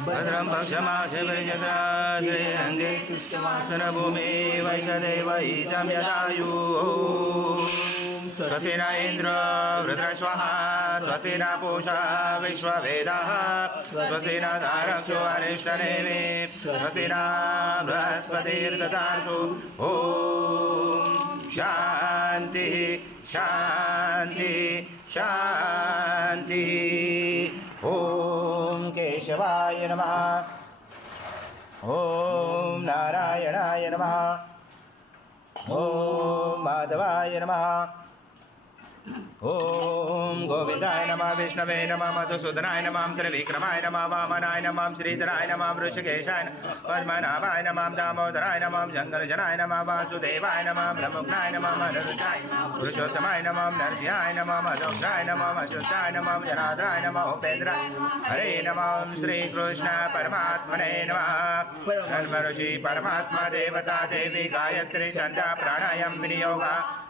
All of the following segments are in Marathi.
भद्रं पक्षमाशबलिजत्राश्रयरङ्गे सुष्ठुवासनभूमे वैषदेवैतं यदायुः स्वस्ति न इन्द्रो वृत्रस्वः स्वस्ति न पूषा विश्ववेदाः स्वस्ति न तारक्षो अरिष्टनेमि स्वस्ति न बृहस्पतिर्दधातु ॐ शान्तिः शान्तिः शान्तिः। ॐ केशवाय नमः। ॐ नारायणाय नमः। ॐ माधवाय नमः। ॐ गोविन्दाय नमः। विष्णवे नमः। मधुसूदनाय नमः। त्रिविक्रमाय नमः। वामनाय नमः। श्रीधराय नमः। वृषकेशाय नमः। पद्मनाभाय नमः। दामोदराय नमः। जंगलजनाय नमः। वासुदेवाय नमः। ब्रह्मज्ञाय नमः। मधुसूदनाय नमः। पुरुषोत्तमाय नमः। नरसिंहाय नमः। मधुक्षाय नमः। अच्युताय नमः। जनार्दनाय नमः। उपेन्द्राय नमः। हरे नमः। श्रीकृष्ण परमात्मने नमः। ऋषि परमात्मा देवता देवी गायत्री छंद प्राणायाम विनियोग।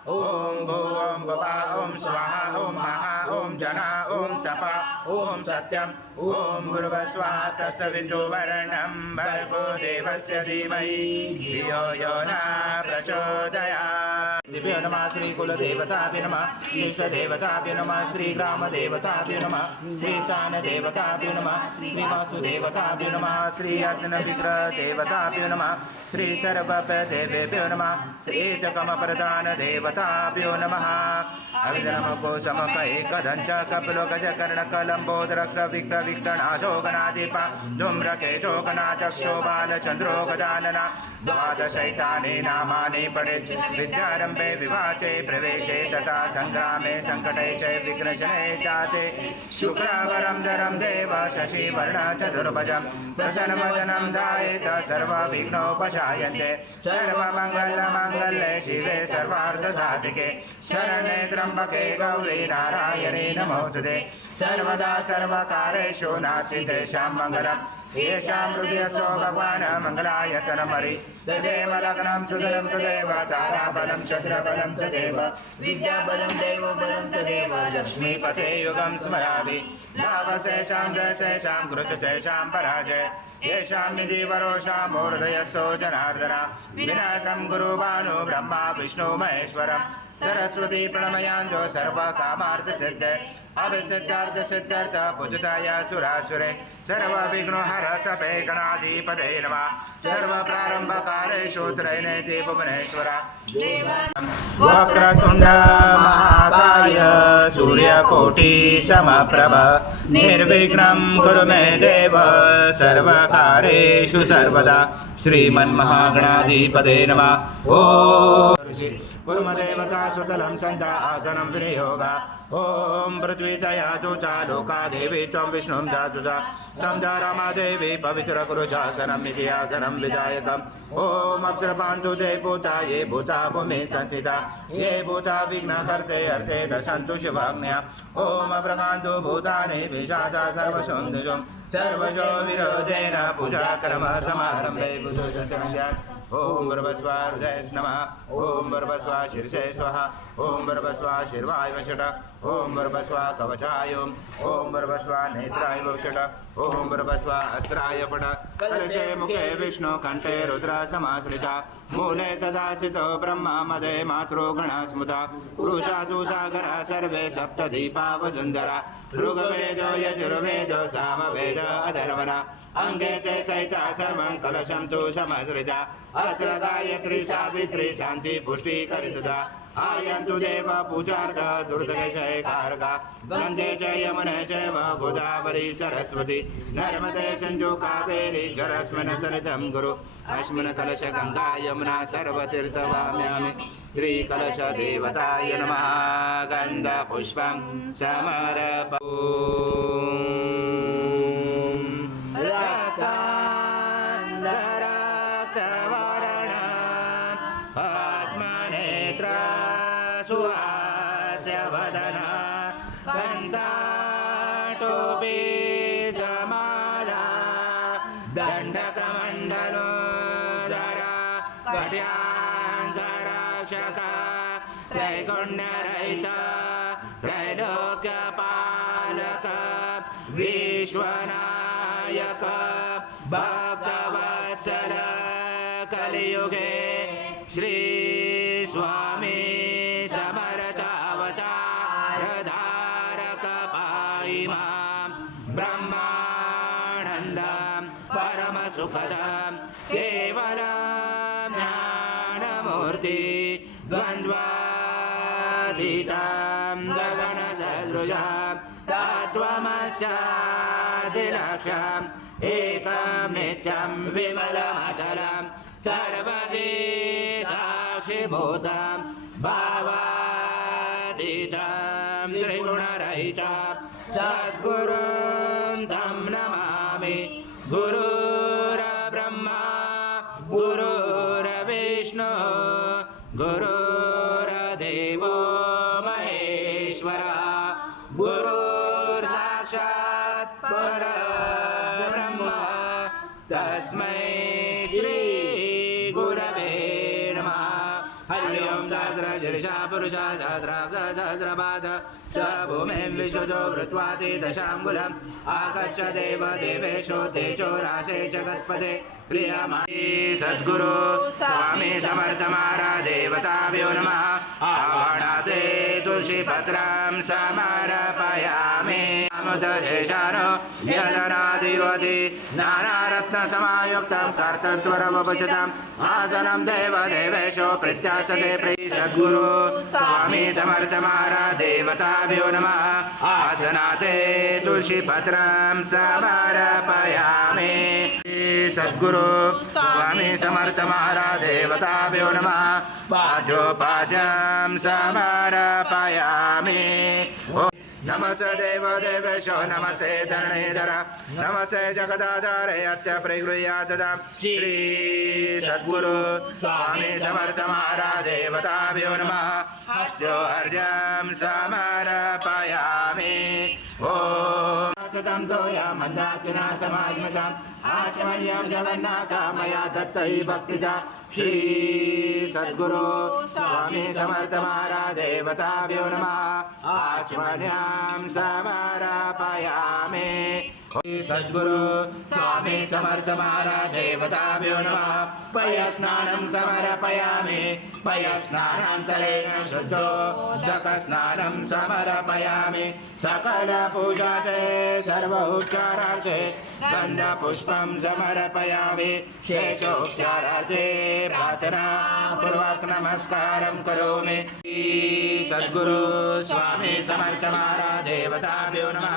ओम भूम भुवा ओम स्वाहा ओम महा ओम जना ओम तपा ओम सत्यम ओम भूर्भुवस्सुवः तत्सवितुर्वरेण्यं भर्गो देवस्य धीमहि धियो यो न प्रचोदयात्। दिव्यो नमः श्री कुलदेवताभ्यो नमः। विश्वदेवताभ्यो नमः। श्री ग्रामदेवताभ्यो नमः। श्री स्थानदेवताभ्यो नमः। श्री वासुदेवताभ्यो नमः। श्री अग्निविग्रहदेवताभ्यो नमः। श्री सर्वदेवेभ्यो नमः। श्री जगमप्रधानदेवताभ्यो नमः। अविधनमकोशमकैकदञ्च कपिलो गजकर्णकलम्बोदरक्रविक्रविक्टनाशो गणाधिपा धूम्रकेतो गणाचक्षो बालचन्द्रो गजानना द्वादशैतानि नामानि पठेत् विद्यारम्भे विवाचे प्रवेशे तथा सङ्ग्रामे सङ्कटे च विघ्नजने जाते शुक्लावरं धरं देव शशिवर्णं चतुर्भुजं प्रसन्नवदनं ध्यायेत् सर्वविघ्नोपशायन्ते। सर्वमङ्गलमाङ्गल्ये शिवे सर्वार्थसाधिके शरण्ये त्र्यम्बके गौरी नारायणे नमोस्तुते। सर्वदा सर्वकारेषु नास्ति तेषां मङ्गलम् येषां हृदयस्थो भगवान् मङ्गलायतनमरि तदेव लग्नं सुदलं तदेव ताराबलं चन्द्रबलं तदेव विद्याबलं देवबलं तदेव लक्ष्मीपते युगं स्मरामि। लाभशेषां जयशेषां कृतशेषां पराजय येषां निधि वरोषां मूर्धयस्सो जनार्दन विनायकं गुरुभानु ब्रह्मा विष्णु महेश्वरं सरस्वती प्रणमयाञ्जो सर्वकामार्थसिद्धे अभिसिद्धार्थ सिद्धार्थ पूजिताय सुरासुरे सर्वविघ्नोहर सपे गणाधिपते नमः। सर्वप्रारम्भकारेषु त्रैनेति भुवनेश्वर वक्रतुण्ड महाकाय सूर्यकोटि समप्रभ निर्विघ्नं कुरु मे देव सर्वकारेषु सर्वदा। श्रीमन्महागणाधिपते नमः। ॐ कुर्मदेवता सुतलं चन्द आसनं विनियोग। ओम पृथ्वी दया जुजा लोका देवी त्वं विष्णुं जाजुजा तं च रमा देवी पवित्र कुरु शासनं नित्यासनं विधायकम्। ओम अप्सरपान्तु ते भूता ये भूता भूमि संस्थिता ये भूता विघ्नकर्ते अर्थे दशन्तु शिवाज्ञा। ओम अप्रकान्तु भूतानि पिशाचा सर्वशुन्धुषुं सर्वशो विरोधेन पूजा कर्म समारम्भे बुधुषसंज्ञात्। ओम भूर्भुवस्सुवः नमः। ओम भूर्भुवस्सुवः शीर्षे स्वाहा। ओम भूर्भुवस्सुवः शीर्वाय वषट्। ओम भूर्भुवस्सुवः कवचाय। ओम भूर्भुवस्सुवः नेत्राय वषट्। ओम भूर्भुवस्सुवः अस्त्राय फट्। कलशे मुखे विष्णु कंठे रुद्र समाश्रिता मूले सदा स्थितो ब्रह्मा मदे मातृगणा स्मृता पुरुषादु सागरा सर्वे सप्तदीपा वसुन्धरा ऋग्वेदो यजुर्वेदो सामवेद अधर्मणा अंगे च सहिता सर्वं कलशं तु समश्रिता अत्र गायत्री सावित्री शांति पुष्टि करितुदा आयन्तु देव पूजार्थ दुर्दशे कारका गंगे च यमुने चैव गोदावरी सरस्वती नर्मदे सिन्धु कावेरी जलस्मिन् सरितं गुरु अस्मिन् कलश गंगा यमुना सर्वतीर्थवाम्यामि श्री कलश देवताय नमः गंध पुष्पं समर्पयामि सुहास्य वदना गन्धाटोपी समाला दण्डकमण्डलोदरा कट्यान्तरशका त्रैगुण्यरहिता त्रैलोक्यपालक विश्वनायक भक्तवत्सल कलियुगे श्री स्वामी समर्थावतारधारक पाहि मां ब्रह्मानन्दं परमसुखदं केवलं ज्ञानमूर्ति द्वन्द्वातीतं गगनसदृशं तत्त्वमस्यादिलक्ष्यम् एकं नित्यं विमलमचलं सर्वदी साक्षिभूतं भावातीतं त्रिगुणरहितं सद्गुरुं तं नमामि गुरुर्ब्रह्मा गुरुर्विष्णु गुरुर्देवो महेश्वरः गुरुर्साक्षात् परब्रह्म तस्मै श्री गुरवे नमः हरि ओम सहस्रशीर्षा पुरुषा सहस्रपाद स भूमिं विशुद्धो वृत्वाति दशाङ्गुलम् आगच्छ देव देवेशो तेजो राशे जगत्पते प्रियमाणी सद्गुरु स्वामी समर्थ महाराज देवताभ्यो नमः आवाहनाते तुलसी पत्रं समर्पयामि अमुदशेषानो यदनादिवति नानारत्नसमायुक्तं कर्तस्वरमुपचितम् आसनं देव देवेशो प्रत्यासते प्रिय सद्गुरु स्वामी समर्थ महाराज देवताभ्यो नमः आसनाते तुलसी पत्रं समर्पयामि सद्गुरु स्वामी समर्थ महाराज देवताभ्यो नमः पाद्योपाद्यं समर्पयामि नमस्ते देव देवेशो नमस्ते धरणीधर नमस्ते जगदाधारे अत्य प्रगृह्यातदा श्री सद्गुरु स्वामी समर्थ महाराज देवताभ्यो नमः हस्योर्जं समर्पयामि ओम सतं तोया मन्दाकिना समाजमताम् आचमन्यं जगन्नाथ मया दत्तै भक्तिदा श्री सद्गुरु स्वामी समर्थ महाराज देवताभ्यो नमः आचमन्यं समर्पयामि सद्गुरु स्वामी समर्थ महाराज देवताभ्यो नमः पयस्नानं समर्पयामि पयस्नानान्तरेण शुद्धोदकस्नानं समर्पयामि सकल पूजाते सर्वोपचारार्थे गन्धपुष्पं समर्पयामि शेषोपचारार्थे प्रार्थना पूर्वक नमस्कारं करोमि सद्गुरु स्वामी समर्थ महाराज देवताभ्यो नमः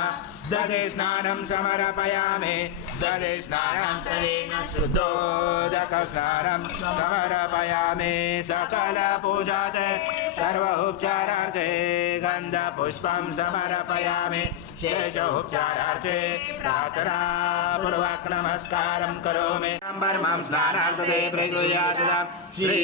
दधे स्नानं समर्पयामि दधे स्नानान्तरेण शुद्धोदकस्नानं समर्पयामि सकल पूजाते सर्वोपचारार्थे गन्धपुष्पं समर्पयामि शेषोपचारार्थे प्रार्थना पूर्वक नमस्कारं करोमि ब्रह्मं स्नानार्थे प्रगृह्यातदा श्री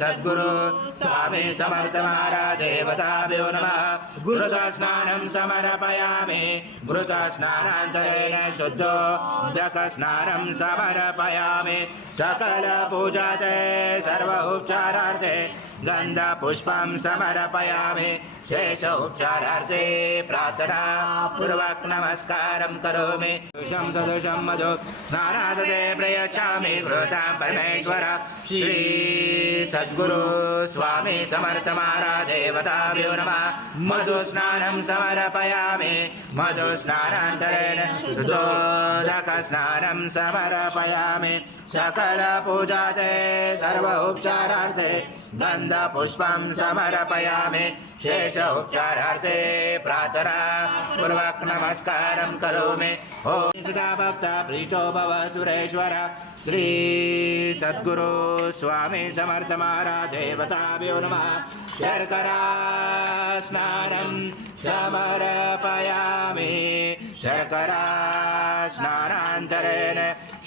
सद्गुरु स्वामी समर्थ महाराज देवताभ्यो नमः गुरुस्नानं समर्पयामि गुरुस्नानान्तरेण शुद्धोदकस्नानं समर्पयामि सकल पूजाते सर्वोपचारार्थे गन्धपुष्पं समर्पयामि शेष उपचारार्थे प्रार्थना पूर्वक नमस्कारं करोमि सदृशं सदृशं मधु स्नानादे प्रयच्छामि घृतां परमेश्वर श्री सद्गुरु स्वामी समर्थ महाराज देवताभ्यो नमः मधु स्नानं समर्पयामि मधु स्नानान्तरेण शुद्धोदक स्नानं समर्पयामि सकल पूजाते सर्व उपचारार्थे गंध पुष्पं समर्पयामि शेष उपचारार्थे प्रार्थना पूर्वक नमस्कारं करोमि ओम सदा भक्त प्रीतो भव सुरेश्वर श्री सद्गुरु स्वामी समर्थ महाराज देवताभ्यो नमः शर्करा स्नानं समर्पयामि शर्करा स्नानान्तरेण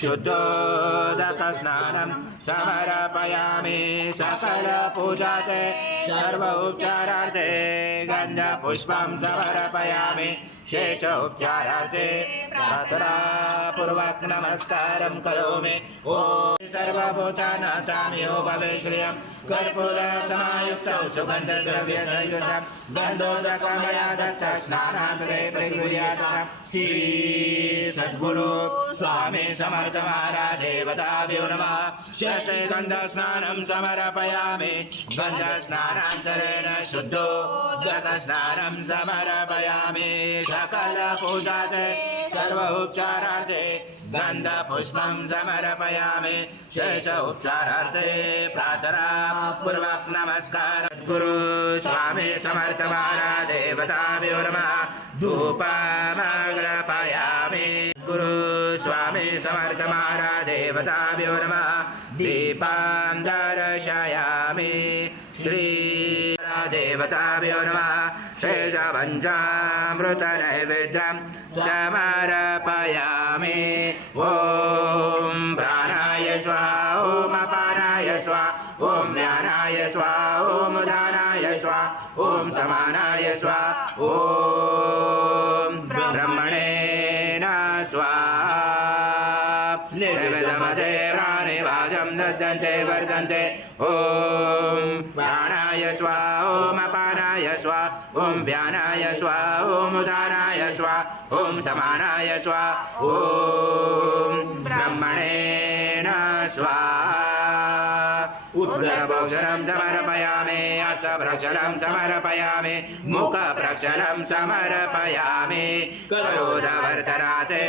शुद्धोदक स्नानं समर्पयामि सकल पूजाते सर्व उपचारार्थे गंध पुष्पं समर्पयामि शेष उपचारार्थे प्रार्थना पूर्वक नमस्कारं करोमि ओम सर्वभूतानां भवे श्रियं कर्पूर समायुक्तौ सुगंध द्रव्य संयुतं गंधोदकमया दत्त स्नानान्तरे प्रकुर्यात् श्री सद्गुरु स्वामी समर्थ महाराज देवताभ्यो नमः षष्ठे गंध स्नानं समर्पयामि गंध स्नानान्तरेण शुद्धोदक स्नानं समर्पयामि सकल पूजाते सर्व उपचारार्थे गंध पुष्पं समर्पयामि शेष उपचारार्थे प्रार्थना पूर्वक नमस्कार गुरु स्वामी समर्थ महाराज देवताभ्यो नमः धूपमग्रपयामि गुरु स्वामी समर्थ महाराज देवताभ्यो नमः दीपं दर्शयामि श्री देवताभ्यो नमः शेषपञ्चामृत नैवेद्यं समर्पयामि ॐ प्राणाय स्वाहा ॐ अपानाय स्वाहा ॐ व्यानाय स्वाहा ॐ उदानाय स्वाहा ॐ समानाय स्वाहा ॐ ब्रह्मणे नमः स्वाहा निर्वेदमते प्राणे वाचं दद्यन्ते वर्धन्ते ॐ प्राणाय स्वाहा ॐ अपानाय स्वाहा ॐ व्यानाय स्वाहा ॐ उदानाय स्वाहा ॐ समानाय स्वाहा ॐ ब्रह्मणे नमः स्वाहा उदरभक्षणं समर्पयामि असभक्षणं समर्पयामि मुखप्रक्षणं समर्पयामि करोदवर्धनाते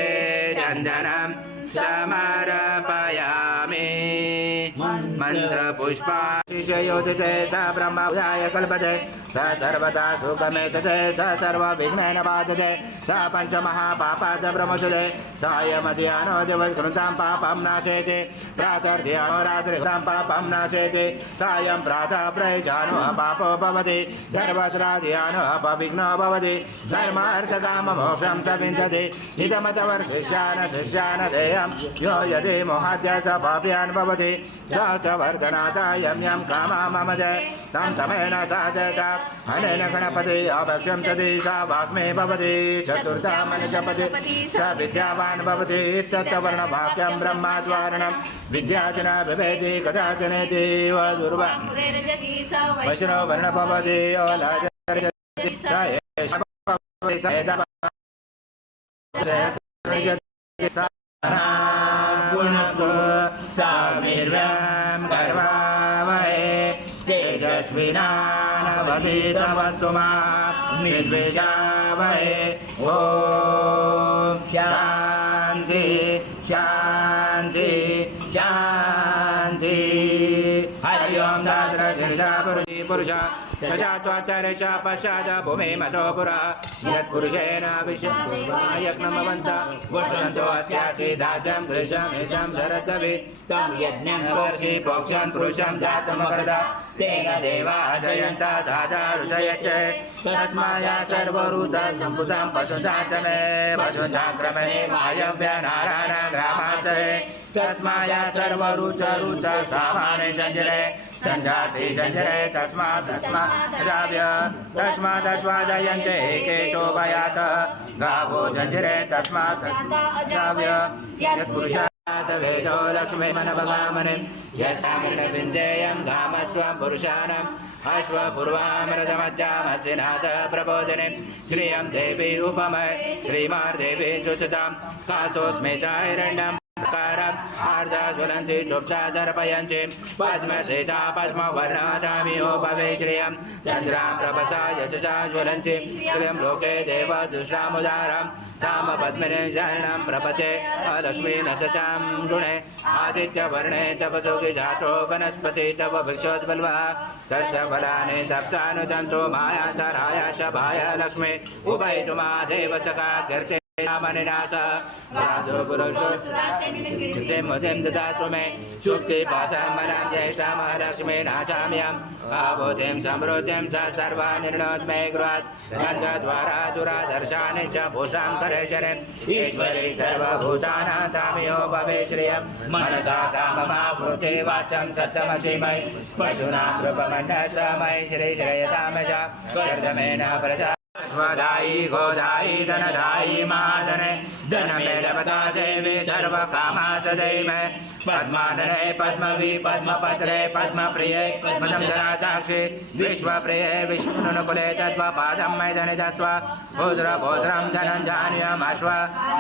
चन्दनं समर्पयामि मन्त्रपुष्पातिशयोदिते स ब्रह्मोदय कल्पते स सर्वदा सुखमेतते स सर्वविघ्नेन बाधते स पञ्चमहापापात् प्रमुच्यते सायमध्याह्नो दिवसकृतां पापं नाशयति प्रातर्ध्यानो रात्रिकृतां पापं नाशयति सायं प्रातः प्रयुजानो पापो भवति सर्वत्राध्यानो अपविघ्नो भवति धर्मार्थकाममोक्षं स विन्दति इदमतवर्षिष्यान शिष्यान देयं यो यदि मोहाद्य स पाप्यान् भवति स च वर्धनादायं यं कामममदे तं तमेन साधयत अनेन गणपति अवश्यं सति स वाग्मे भवति चतुर्था मनुष्यपति स विद्यावान् भवति तत्वर्णवाक्यं ब्रह्माद्वारणं विद्याचन विभेति कदाचनेति वदुर्वा वैष्णव वर्ण भवति सामीर्यं गर्वावहे तेजस्विनानवधीतमस्तुमा निर्विजावहे ॐ शान्ति शान्ति शान्ति हरि ओं दाद्रशीर्षा पुरुषा सजात्वाचार्यश पश्चात् भूमि मतो पुरा यत्पुरुषेण विषयज्ञमवन्त वर्षन्तो अस्यासीदाजं दृशमेजं शरद्दवि तं यज्ञं वर्षि पोक्षं पुरुषं जातमकरद तेन देवाः जयन्ता साधा ऋषयच्च तस्माया सर्वरूत सम्भुतं पशुजातमे पशुजाक्रमे वायव्य नारायण ग्रामाचे तस्माया सर्वरुच रुच सामाने जञ्जरे संजासी जञ्जरे तस्मात् जयन्ते केशोभयात् गावो जञ्जरे तस्मात् यत्पुरुषः वेदो लक्ष्मी मनभगामने यस्यामृतविन्देयं धामस्वं पुरुषाणाम् अश्वपूर्वामृतमज्जामसिनाथ प्रबोधिने श्रियं देवी उपमय श्रीमार्देवी चुचतां कासोस्मिताहिरण्यं आर्धज्वलन्ति चुप्ता दर्पयन्ति पद्मसेता पद्मवर्णाचामियो भवे श्रियं चन्द्रां प्रभसा यशसा ज्वलन्ति श्रियं लोके देवदुष्टामुदारं ताम पद्मने शरणं प्रपते लक्ष्मी नचतां गुणे आदित्यवर्णे तपसोऽपि जातो वनस्पति तव वृक्षोद्बल्वः तस्य फलानि तप्सानुदन्तो मायातराय शभाय लक्ष्मी उभयतुमादेव सखा कीर्ते मनिनाश मुदिं ददातु मे शुक्तिपाशमनां ज्येष्ठां लक्ष्मी नाशाम्यहम् आबोधिं समृद्धिं च सर्वानिर्णोद्मे गृहात् गन्धद्वारा दुरादर्शानि च भूषां करेशरे ईश्वरी सर्वभूतानां तामियो भवे श्रियं मनसा काममावृते वाचं सत्यमसीमयि पशूनां रूपमन्यसमयि श्रीश्रेयतां च वर्धमेन प्रजा स्वदायी गोदायी धनदायी मादने धनमेलवता देवी सर्वकामाच देमे पद्मानने पद्मवी पद्मपत्रे पद्मप्रिये पद्मधरा साक्षी विश्वप्रिये विष्णुनुकुले तत्त्वपादं मैदने तत्स्व भूद्रभोद्रं धनञ्जान्यमश्व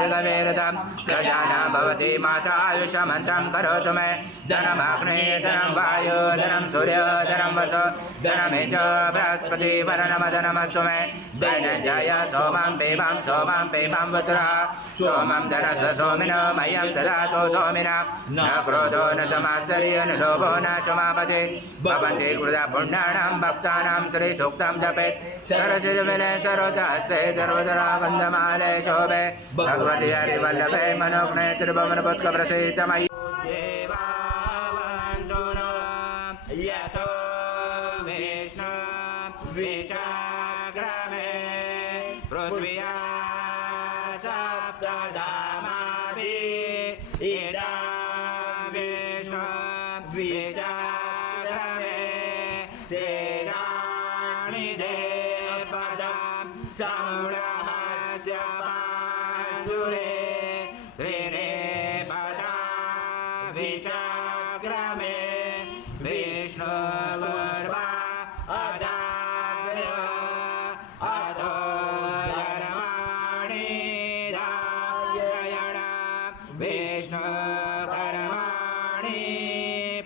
जगवेरदं प्रजानां भवति माता आयुषमन्त्रं करोतु मे धनमग्ने धनं वायु धनं सूर्य धनं वसु धनमिन्द्र बृहस्पति वर्णमधनमस्तु मे धनञ्जय सोमं पेमां वुत्रः सोमं धनस सोमिनो मह्यं ददातु सोमिना न क्रोधो न समाश्चर्यो न लोभो न क्षमापति भवन्ति कृता पुण्यानां भक्तानां श्रीसूक्तं जपेत् सरसिजविने सरोजहस्ये सर्वधरा गन्धमाले शोभे भगवति हरिवल्लभे मनोज्ञे त्रिभुवनपुत्रप्रसीदमयि देवावन्तु नो यतो विष्णु विचाग्रमे पृथ्व्या सप्तधामाभिः इदा विष्णु विचाग्रमे त्रिराणि देवपदं समुद्रमस्य पादुरे त्रिणे पदा विचाग्रमे विष्णुर्वा अदार्य अधो धर्माणि धारयण विष्णुकर्माणि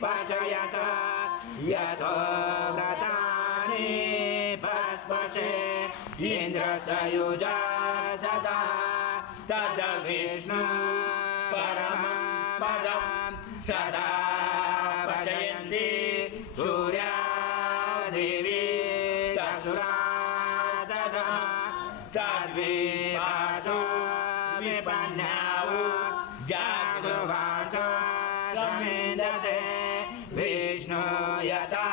पचयत यतो व्रतानि पस्पचे इन्द्रसयुजा सदा तद्विष्णु परमं पदं सदा भजयन्ति सूर्यादेवी चक्षुरा दधमा तद्विभासो विपन्याव जागृभासो समिन्दते विष्णु यथा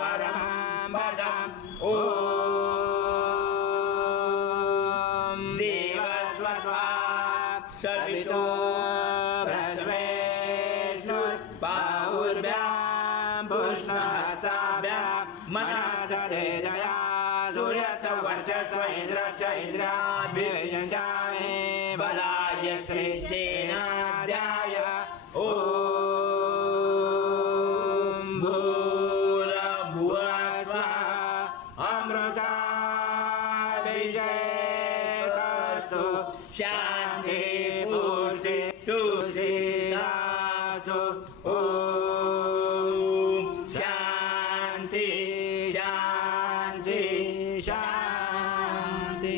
परमं पदम् ॐ देवस्वत्वा सवितो बृहस्पतिर्बाहुर्भ्यां पुष्णसाभ्यां मनासधेदया सूर्यस्य वर्चस्व इन्द्रश्च इन्द्राभिषञ्चामे बलाय श्रीसेनाध्याय ॐ भूर्भुवः स्वः अमृताभिषेकस्तु शान्ति पुष्टि तुषितासु ॐ शान्ति शान्ति शान्ति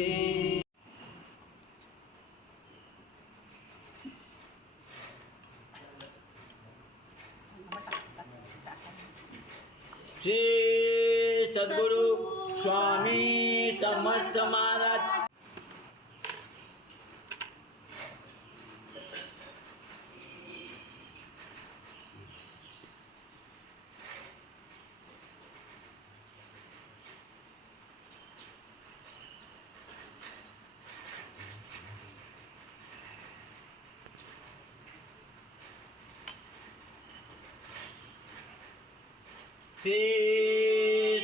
श्री सद्गुरु स्वामी समर्थ महाराज श्री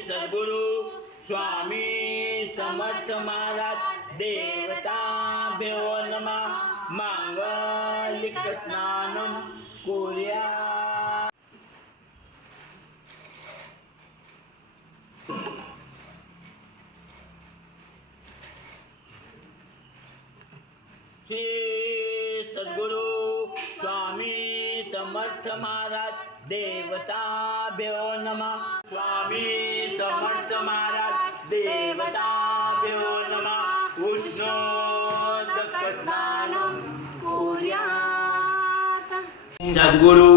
सद्गुरु स्वामी समर्थ महाराज देवताभ्यो नमः। मंगल स्नानं कुर्यात्। श्री सद्गुरु स्वामी समर्थ महाराज देवताभ्यो नमः। स्वामी समर्थ महाराज देवताभ्यो नमः। उष्णोदक स्नानं कुर्यात्। सद्गुरु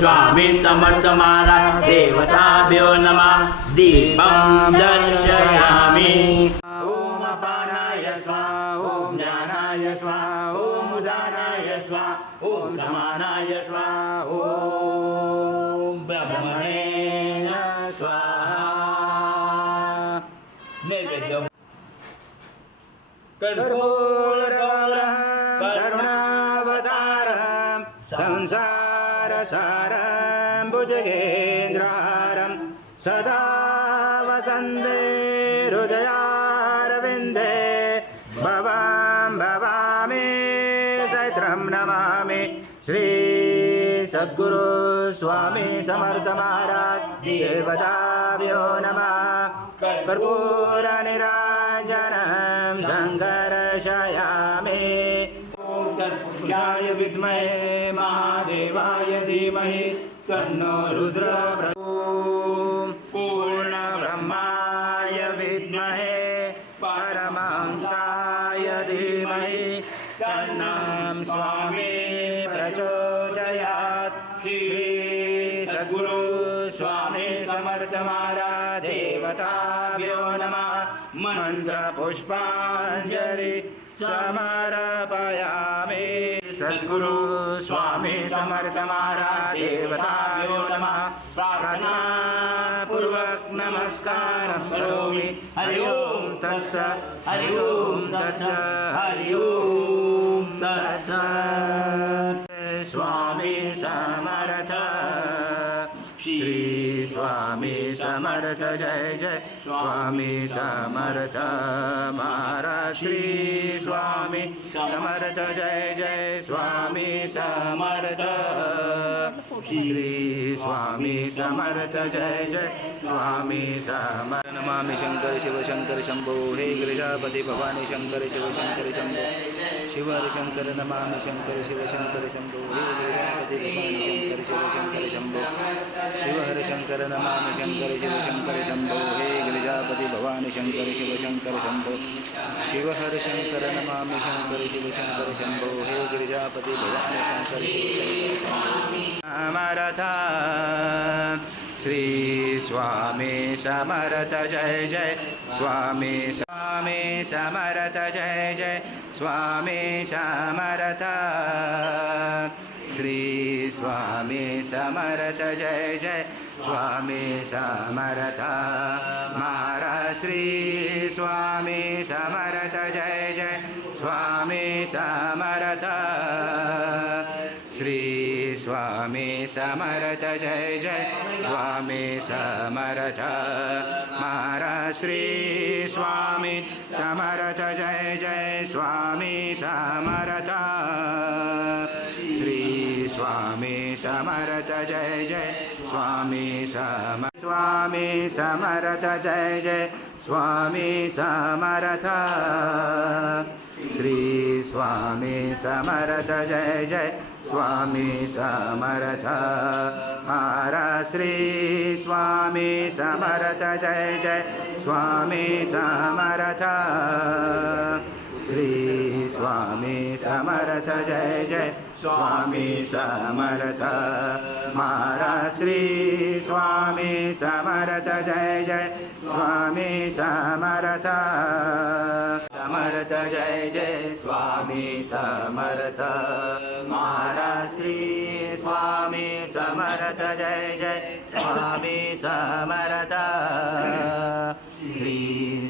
स्वामी समर्थ महाराज देवताभ्यो नमः। दीपं दर्शयामि। ओम अपानाय स्वाहा ओम ज्ञानाय स्वाहा ओम उदानाय स्वाहा ओम समानाय स्वाहा ओम ब्रह्मणे स्वाहा। नैवेद्य कर्पूरगौरहं करुणावतारं संसारसारं भुजगेन्द्रहारं सदा वसन्ते हृदयारविन्दे भवां भवामि सहितं नमामि। श्री सद्गुरु स्वामी समर्थ महाराज देवताभ्यो नमः। कर्पूरनिराजनं सङ्कर्षयामि। ॐ तत्पुरुषाय विद्महे महादेवाय धीमहि तन्नो रुद्रः। ॐ पूर्णब्रह्माय विद्महे परमहंसाय धीमहि तन्नं स्वामी प्रचोदयात्। श्री सद्गुरु स्वामी समर्थ महाराज देवताभ्यो नमः। मंत्रपुष्पाञ्जलि समर्पयामि। सद्गुरु स्वामी समर्थ महाराज देवताभ्यो नमः। प्रार्थना पूर्वक नमस्कारं करोमि। हरि ओम तत्सत् हरि ओम तत्सत् हरि ओम तत्सत्। स्वामी समर्थ श्री स्वामी समर्थ जय जय स्वामी समर्थ महाराज। श्री स्वामी समर्थ जय जय स्वामी समर्थ। श्री स्वामी समर्थ जय जय स्वामी समर्थ। नमामि शंकर शिव शंकर शंभो हे गिरिजापति भवानी शंकर शिव शंकर शंभो। शिव हर शंकर नमामि शंकर शिव शंकर शंभो हे गिरिजापति भवानी शंकर शिव शंकर शंभो। शिव हर शंकर नमामि शंकर शिव शंकर शंभो हे गिरिजापति भवानी शंकर शिव शंकर शंभो। शिव हर शंकर नमामि शंकर शिव शंकर शंभो हे गिरिजापति भवानी शंकर शिव शंकर शंभो। समर्थ श्री स्वामी समर्थ जय जय स्वामी स्वामी समर्थ जय जय स्वामी समर्थ। श्री स्वामी समर्थ जय जय स्वामी समर्थ महाराज। श्री स्वामी समर्थ जय जय स्वामी समर्थ। श्री स्वामी समर्थ जय जय स्वामी समर्थ महाराज। श्री स्वामी समर्थ जय जय स्वामी समर्थ। श्री स्वामी समर्थ जय जय स्वामी समर्थ। स्वामी समर्थ जय जय स्वामी समर्थ। श्री स्वामी समर्थ जय जय स्वामी समर्थ महाराज। श्री स्वामी समर्थ जय जय स्वामी समर्थ। श्री स्वामी समर्थ जय जय स्वामी समर्थ महाराज। श्री स्वामी समर्थ जय जय स्वामी समर्थ। समर्थ जय जय स्वामी समर्थ महाराज। श्री स्वामी समर्थ जय जय स्वामी समर्थ। श्री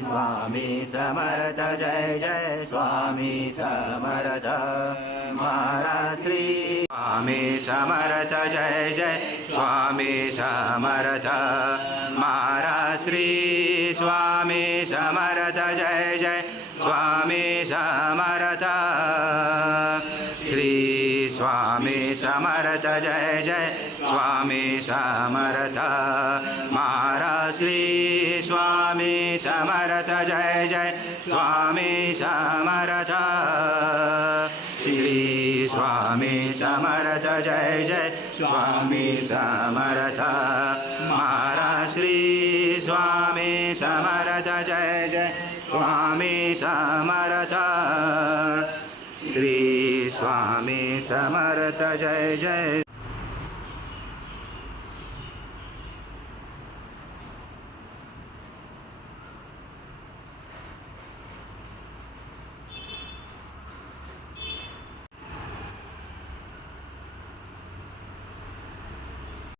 स्वामी समर्थ जय जय स्वामी समर्थ महाराज। श्री स्वामी समर्थ जय जय स्वामी समर्थ महाराज। श्री स्वामी समर्थ जय जय स्वामी समर्थ। श्री स्वामी समर्थ जय जय स्वामी समर्थ महाराज श्री स्वामी समर्थ जय जय स्वामी समर्थ श्री स्वामी समर्थ जय जय स्वामी समर्थ महाराज श्री स्वामी समर्थ जय जय स्वामी समर्थ श्री स्वामी समर्थ जय जय